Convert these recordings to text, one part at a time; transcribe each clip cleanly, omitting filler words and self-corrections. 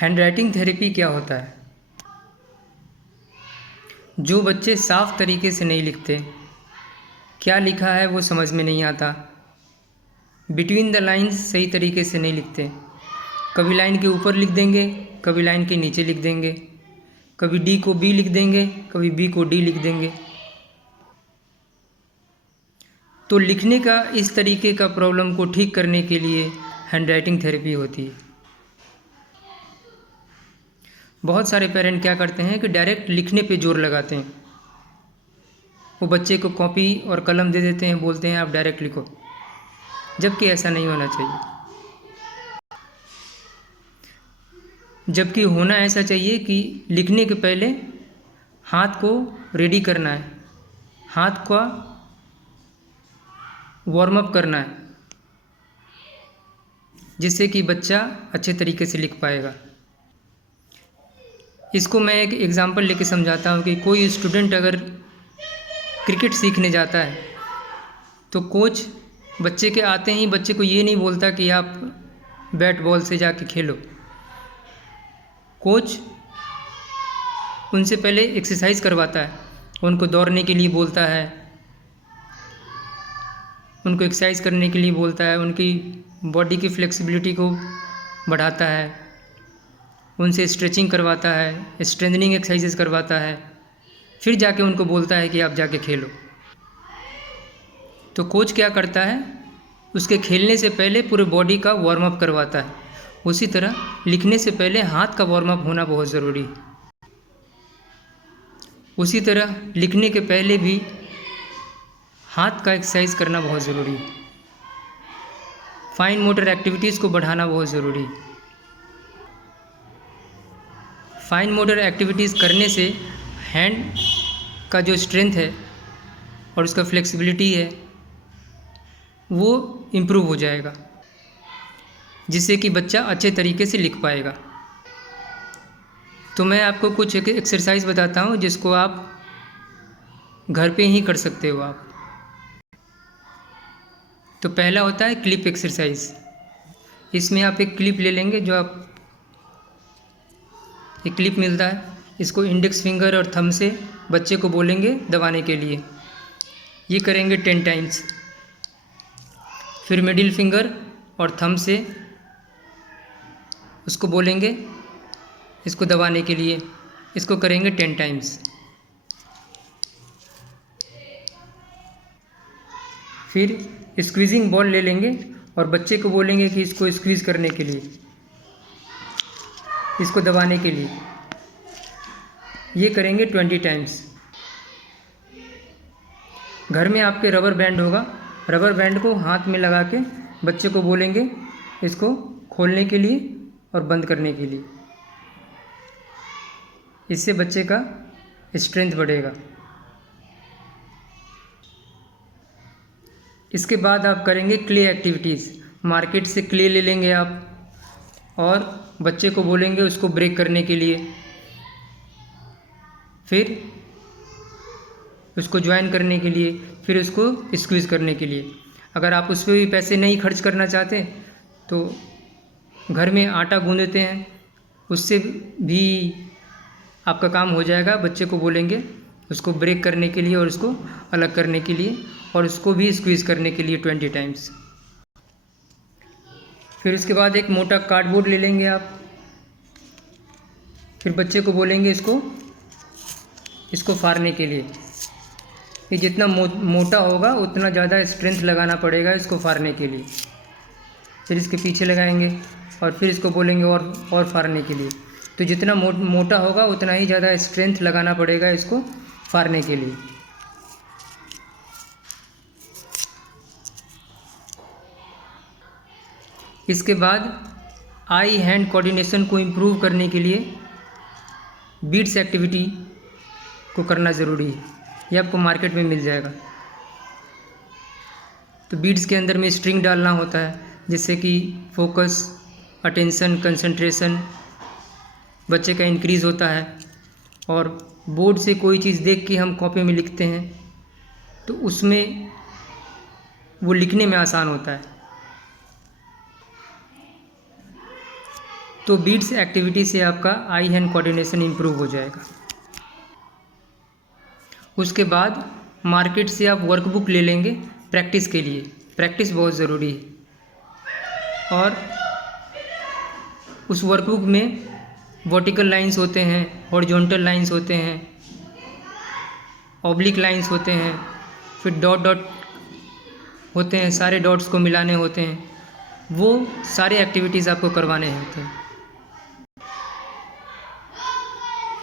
Handwriting therapy क्या होता है? जो बच्चे साफ तरीके से नहीं लिखते, क्या लिखा है वो समझ में नहीं आता, बिटवीन द लाइन्स सही तरीके से नहीं लिखते, कभी लाइन के ऊपर लिख देंगे, कभी लाइन के नीचे लिख देंगे, कभी डी को बी लिख देंगे, कभी बी को डी लिख देंगे। तो लिखने का इस तरीके का प्रॉब्लम को ठीक करने के लिए हैंडराइटिंग थेरेपी होती है। बहुत सारे पेरेंट क्या करते हैं कि डायरेक्ट लिखने पे जोर लगाते हैं। वो बच्चे को कॉपी और कलम दे देते हैं, बोलते हैं आप डायरेक्ट लिखो, जबकि ऐसा नहीं होना चाहिए। जबकि होना ऐसा चाहिए कि लिखने के पहले हाथ को रेडी करना है, हाथ का वार्म अप करना है, जिससे कि बच्चा अच्छे तरीके से लिख पाएगा। इसको मैं एक एग्ज़ाम्पल लेके समझाता हूँ कि कोई स्टूडेंट अगर क्रिकेट सीखने जाता है तो कोच बच्चे के आते ही बच्चे को ये नहीं बोलता कि आप बैट बॉल से जाके खेलो। कोच उनसे पहले एक्सरसाइज करवाता है, उनको दौड़ने के लिए बोलता है, उनको एक्सरसाइज करने के लिए बोलता है, उनकी बॉडी की फ्लेक्सिबिलिटी को बढ़ाता है, उनसे स्ट्रेचिंग करवाता है, स्ट्रेंथनिंग एक्सरसाइजेस करवाता है, फिर जाके उनको बोलता है कि आप जाके खेलो। तो कोच क्या करता है, उसके खेलने से पहले पूरे बॉडी का वार्म अप करवाता है। उसी तरह लिखने से पहले हाथ का वार्म अप होना बहुत ज़रूरी है। उसी तरह लिखने के पहले भी हाथ का एक्सरसाइज करना बहुत ज़रूरी है। फाइन मोटर एक्टिविटीज़ को बढ़ाना बहुत ज़रूरी है। फाइन मोटर एक्टिविटीज़ करने से हैंड का जो स्ट्रेंथ है और उसका फ्लेक्सिबिलिटी है वो इम्प्रूव हो जाएगा, जिससे कि बच्चा अच्छे तरीके से लिख पाएगा। तो मैं आपको कुछ एक एक्सरसाइज बताता हूँ जिसको आप घर पे ही कर सकते हो आप। तो पहला होता है क्लिप एक्सरसाइज। इसमें आप एक क्लिप ले लेंगे, जो आप एक क्लिप मिलता है, इसको इंडेक्स फिंगर और थंब से बच्चे को बोलेंगे दबाने के लिए। ये करेंगे 10 टाइम्स। फिर मिडिल फिंगर और थंब से उसको बोलेंगे इसको दबाने के लिए, इसको करेंगे 10 टाइम्स। फिर स्क्वीजिंग बॉल ले लेंगे और बच्चे को बोलेंगे कि इसको स्क्वीज़ करने के लिए, इसको दबाने के लिए। ये करेंगे 20 टाइम्स। घर में आपके रबर बैंड होगा, रबर बैंड को हाथ में लगा के बच्चे को बोलेंगे इसको खोलने के लिए और बंद करने के लिए। इससे बच्चे का स्ट्रेंथ बढ़ेगा। इसके बाद आप करेंगे क्ले एक्टिविटीज़। मार्केट से क्ले ले लेंगे आप और बच्चे को बोलेंगे उसको ब्रेक करने के लिए, फिर उसको ज्वाइन करने के लिए, फिर उसको स्क्वीज़ करने के लिए। अगर आप उस पर भी पैसे नहीं खर्च करना चाहते तो घर में आटा गूंदते हैं, उससे भी आपका काम हो जाएगा। बच्चे को बोलेंगे उसको ब्रेक करने के लिए और उसको अलग करने के लिए, और उसको भी स्क्वीज़ करने के लिए 20 टाइम्स। फिर उसके बाद एक मोटा कार्डबोर्ड ले लेंगे आप, फिर बच्चे को बोलेंगे इसको फाड़ने के लिए। ये जितना मोटा होगा उतना ज़्यादा स्ट्रेंथ लगाना पड़ेगा इसको फाड़ने के लिए। फिर इसके पीछे लगाएंगे और फिर इसको बोलेंगे और फाड़ने के लिए। तो जितना मोटा होगा उतना ही ज़्यादा स्ट्रेंथ लगाना पड़ेगा इसको फाड़ने के लिए। इसके बाद आई हैंड कोऑर्डिनेशन को इम्प्रूव करने के लिए बीट्स एक्टिविटी को करना ज़रूरी है। ये आपको मार्केट में मिल जाएगा। तो बीट्स के अंदर में स्ट्रिंग डालना होता है, जिससे कि फोकस, अटेंशन, कंसंट्रेशन बच्चे का इंक्रीज़ होता है। और बोर्ड से कोई चीज़ देख के हम कॉपी में लिखते हैं तो उसमें वो लिखने में आसान होता है। तो बीट्स एक्टिविटी से आपका आई हैंड कोऑर्डिनेशन इम्प्रूव हो जाएगा। उसके बाद मार्केट से आप वर्कबुक ले लेंगे प्रैक्टिस के लिए। प्रैक्टिस बहुत ज़रूरी है। और उस वर्कबुक में वर्टिकल लाइंस होते हैं, हॉरिजॉन्टल लाइंस होते हैं, ऑब्लिक लाइंस होते हैं, फिर डॉट डॉट होते हैं, सारे डॉट्स को मिलाने होते हैं। वो सारे एक्टिविटीज़ आपको करवाने होते हैं।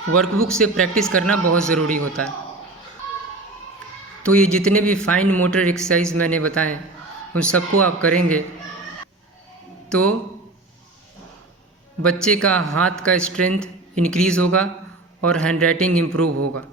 वर्कबुक से प्रैक्टिस करना बहुत ज़रूरी होता है। तो ये जितने भी फाइन मोटर एक्सरसाइज मैंने बताए उन सबको आप करेंगे तो बच्चे का हाथ का स्ट्रेंथ इंक्रीज़ होगा और हैंड राइटिंग इम्प्रूव होगा।